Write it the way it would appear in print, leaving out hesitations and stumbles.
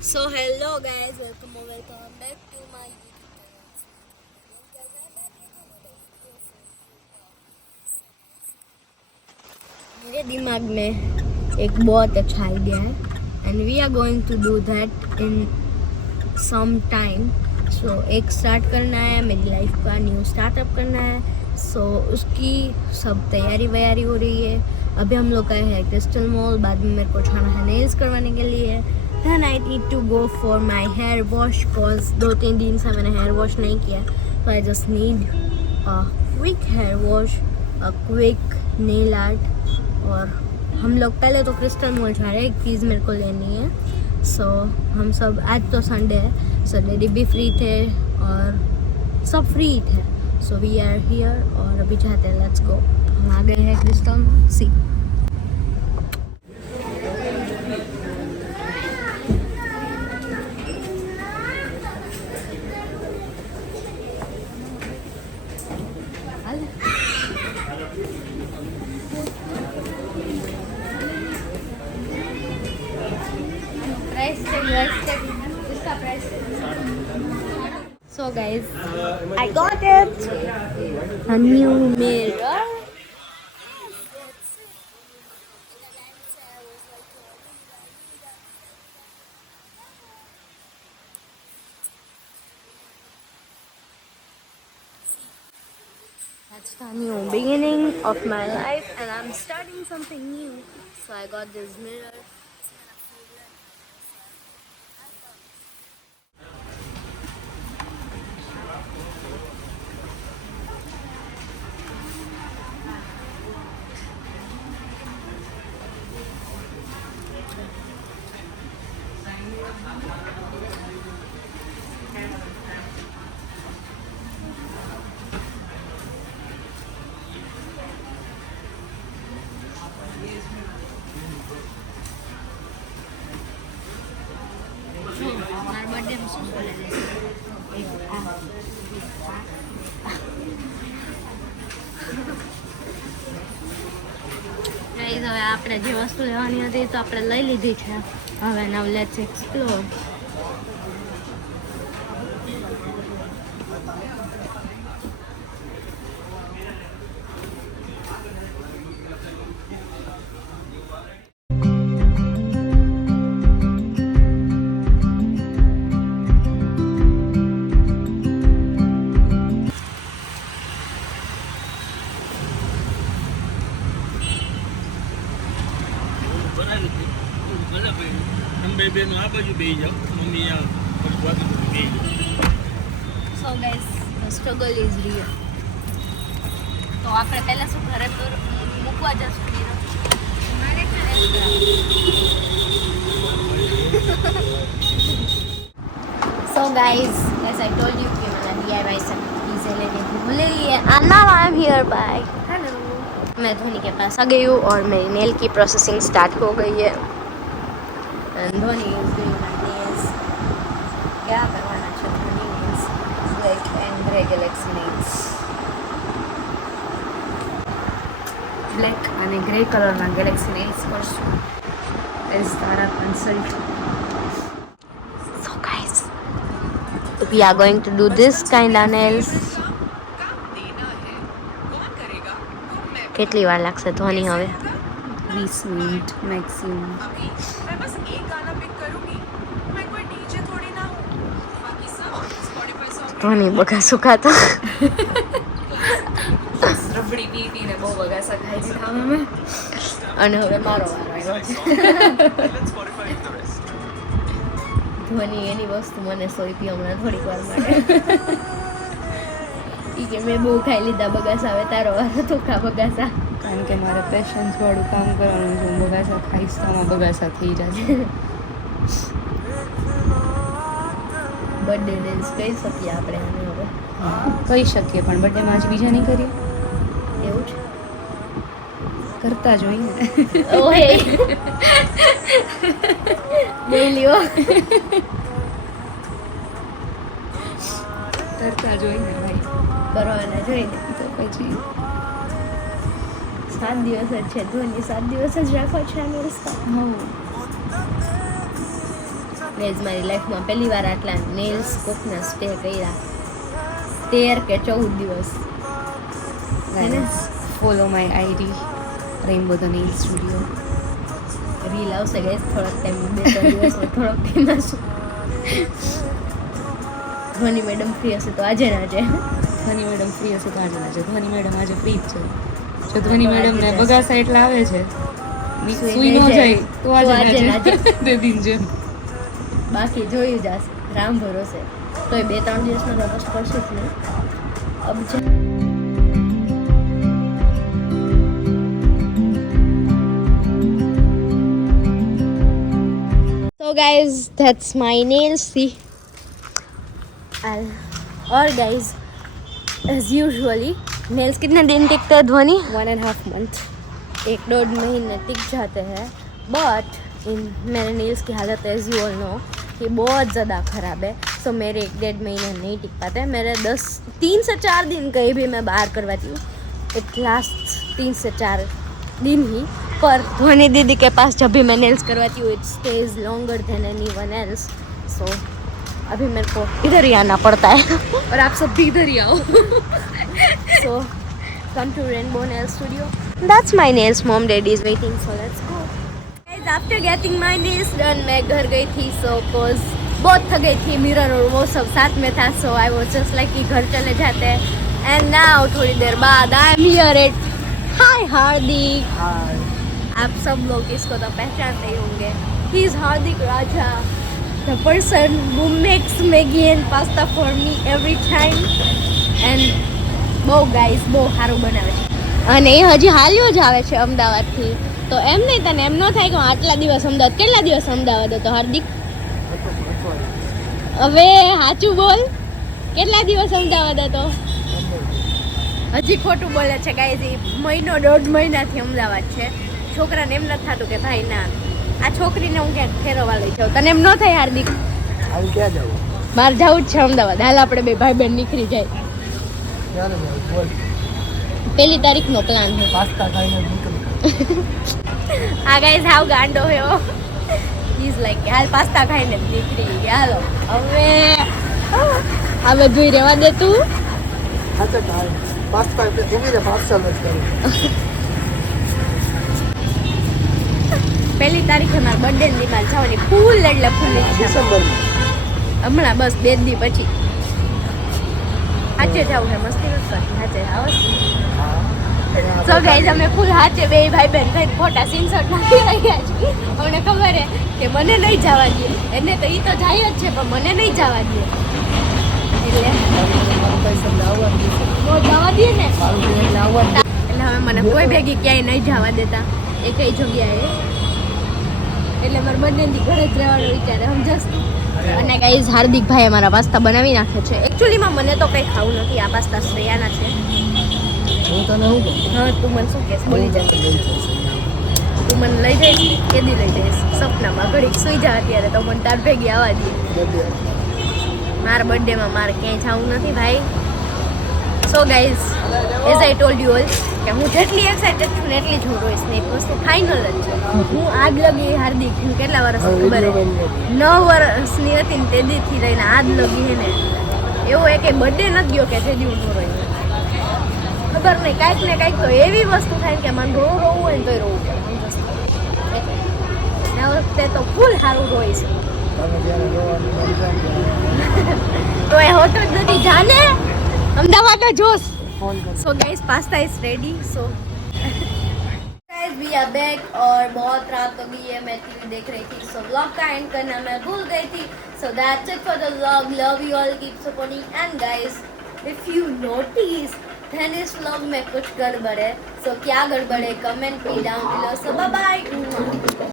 So hello guys, welcome back to my YouTube channel. Guys, I'm back with another video for you. मेरे दिमाग में एक बहुत अच्छा आइडिया है and we are going to do that in some time. So एक start करना है, मेरी लाइफ का न्यू स्टार्टअप करना है. सो उसकी सब तैयारी वैयारी हो रही है. अभी हम लोग गए हैं क्रिस्टल मॉल, बाद में मेरे को जाना है नेल्स करवाने के लिए. Then I need to go for my hair wash cause 2-3 दिन से मैंने hair wash नहीं किया. So I just need a quick hair wash, a quick nail art. और हम लोग पहले तो क्रिस्टल मॉल जा रहे हैं, एक चीज़ मेरे को लेनी है. सो हम सब आज तो संडे है, सो डैडी भी फ्री थे और सब फ्री थे. सो वी आर हियर और अभी चाहते हैं लेट्स गो. हम आ गए हैं क्रिस्टल मॉल. सी So guys, I got it. A new mirror. That's the new beginning of my life and I'm starting something new. So I got this mirror. હવે આપણે જે વસ્તુ લેવાની હતી તો આપણે લઈ લીધી છે. હવે now let's explore. So guys, the struggle is real. તો આપણે પહેલા શું ઘરે મૂકવા જશું hero. So guys, as I told you कि मैंने DIY सब चीज़ें लेने भूल ली है. And now I am here by. Hello. मैं धोनी के पास आ गई हूँ और मेरी नेल की प्रोसेसिंग स्टार्ट हो गई है. And Dhoni is doing my nails. क्या करवाना है Dhoni nails? Black and grey galaxy nails. Black અને ગ્રે કલરના ગેલેક્સી નેલ્સ કરશું એઝ તારા consult. So guys, we are going to do this kind of nails. કેટલી વાર લાગશે ધોની હવે? 20 મિનિટ મેક્સિમમ. ધોની બગાસું ખાતો. રબડી પી પીને બહુ બગાસા ખાઈ દીધા અમે. અને હવે મારો વારો આવ્યો છે. ધોની એની વસ્તુ મને સોંપી હમણાં થોડીક વાર માટે. ઈ કે મેં બહુ ખાઈ લીધા બગાસા, હવે તારો વારો તો ખા બગાસા. કારણ કે મારે પેશન્સ વાળું કામ કરવાનું છે. હું બગાસા ખાઈશ તો આમાં બગાસા થઈ જશે. બર્થડે ડેન્સ કહી શકીએ આપણે આને હવે. કહી શકીએ પણ બર્થડેમાં જ બીજા નહીં કરીએ એવું છે કરતા જ હોય ને. ઓહે બોલ્યો. કરતા જ હોય ને ભાઈ. કરવાના જોઈને તો પછી 7 દિવસ જ છે ધોની, 7 દિવસ જ રાખો છે આનો રસ્તો. હઉ નેલ્સ મારી લાઈફમાં પહેલી વાર આટલા નેલ્સ કોકના સ્ટે કર્યા 13 કે 14 દિવસ. Follow my ID rainbow the nail studio. Reel આવશે ગાઈસ થોડોક ટાઈમ 2-3 દિવસમાં થોડોક ટાઈમ આવશે. ધ્વની મેડમ ફ્રી હશે તો આજે ના આજે. ધ્વની મેડમ ફ્રી હશે તો આજે આજે ધ્વની મેડમ આજે ફ્રી જ છે. જો ધ્વની મેડમ ને બગાસા એટલા આવે છે સુઈ ન જાય તો આજે તે દિન જેમ. બાકી જોયું જશે રામ ભરોસે. તો એ 2-3 દિવસનો રસ પડશે જ નહીં. અબ So guys, that's my nails. See, और guys, as usually, nails कितने दिन टिकते हैं ध्वनि? 1.5 month. 1-1.5 महीने टिक जाते हैं. बट मेरे नेल्स की हालत एज यू ऑल नो कि बहुत ज़्यादा ख़राब है. सो मेरे 1-1.5 महीने नहीं टिक पाते. मेरे 3 से 4 दिन कहीं भी मैं बाहर करवाती हूँ, इट लास्ट 3 से 4 दिन ही. पर ध्वनि दीदी के पास जब भी मैं नेल्स करवाती हूँ, it stays longer than any one else. So अभी मेरे को इधर ही आना पड़ता है. और आप सब भी इधर ही आओ. So come to Rainbow Nail Studio. That's my nails. Mom daddy is waiting, so let's go. Guys, after getting my nails done, मैं घर गई थी. So cause बहुत थक गई थी. मिरर और वो सब साथ में था. So I was just like कि घर चले जाते हैं. And now थोड़ी देर बाद I am here at Hi Hardik. Hi. आप सब लोग इसको तो पहचानते ही होंगे. He is Hardik Raja, the person who makes Maggi and pasta for me every time. And બહુ ગાઈસ બહુ સારું બનાવે છે. અને એ હજી હાલ્યો જ આવે છે અમદાવાદથી. તો એમ નહીં તને એમ ન થાય કે હું આટલા દિવસ અમદાવાદ કેટલા દિવસ અમદાવાદ હતો હાર્દિક? હવે સાચું બોલ, કેટલા દિવસ અમદાવાદ હતો? હજી ખોટું બોલે છે ગાઈસ. એ 1.5 મહિનાથી અમદાવાદ છે. છોકરાને એમ નથી થતું કે ભાઈ ના આ છોકરીને હું ક્યાંક ફેરવવા લઈ જાઉં. તને એમ ન થાય હાર્દિક? હાલ ક્યાં જવું? મારે જવું જ છે અમદાવાદ. હાલ આપણે બે ભાઈ બહેન નીકળી જાય. ક્યારે જવું બોલ? 1 તારીખનો પ્લાન છે. પાસ્તા ખાઈને નીકળી. આ ગાઈસ હાવ ગાંડો થયો. હી ઇઝ લાઈક હાલ પાસ્તા ખાઈને જ નીકળી ગયા. હાલો હવે આ બધું રહેવા દે તું. હા તો ખાય પાસ્તા એટલે એવી રીતે પાર્સલ જ કરું. 1 તારીખે મારા બર્થડે ની બાદ જવાની ફૂલ એટલે ફૂલ ઈચ્છા. ડિસેમ્બરમાં હમણાં બસ 2 દી પછી. હાચે જાવું છે, મસ્તી નથી કરતી. હાચે આવસ. સો ગાઈઝ અમે ફૂલ હાચે બે ભાઈ બહેન થઈને ફોટા સ્ક્રીનશોટ નાખી રહ્યા છીએ. અમને ખબર છે કે મને નહીં જવા દે. એને તો ઈ તો જાય જ છે પણ મને નહીં જવા દે. એટલે તો જવા દે ને. એટલે હવે મને કોઈ ભેગી ક્યાંય નહીં જવા દેતા એ કઈ જગ્યાએ. એટલે મારા બંનેથી ઘરે જ રહેવાનો વિચાર સમજસ. અને ગાઈઝ હાર્દિકભાઈ અમારા પાસ્તા બનાવી નાખે છે. એકચ્યુઅલીમાં મને તો કંઈ ખાવું નથી. આ પાસ્તા શ્રેયાના છે. હું તને શું કહું? હા તું મને શું કહેશ? બોલી જા. તું મને લઈ જઈશ? કેદી લઈ જઈશ? સપનામાં ઘડીક સુઈ જા અત્યારે તો મને તાર ભેગી આવવા દે. મારા બર્થડેમાં મારે ક્યાંય જવું નથી ભાઈ. So guys as I told you all કે હું જેટલી એક્સાઇટેડ છું ને એટલી જ હું રોઈશ ને. એક વસ્તુ ફાઇનલ જ છે. હું આજ લગી હાર્દિક હું કેટલા વર્ષની ખબર હે 9 વર્ષની હતી ને તે દીથી લઈને આજ લગી હે ને એવો એક બર્થડે નથી ગયો કે જેથી હું રોઈ. ખબર નહીં કાંઈક ને કાંઈક તો એવી વસ્તુ થાય કે મને રોવું હોય ને તોય રોવું પડે. આ વખતે તો ફૂલ સારું રોઈશ. તમે જ્યારે રોવાનું બંધ કરી તો એ હોતો જ નથી જાને અમદાવાદ જોશ. ફોન કર. So guys, pasta is ready. So guys, we are back और बहुत रात हो गई है. मैं टीवी देख रही थी. So vlog का एंड करना मैं भूल गई थी. So that's it for the vlog. Love you all. Keep supporting. And guys, if you notice, then इस vlog में कुछ गड़बड़ है. So क्या गड़बड़ है? Comment me down below. So bye bye.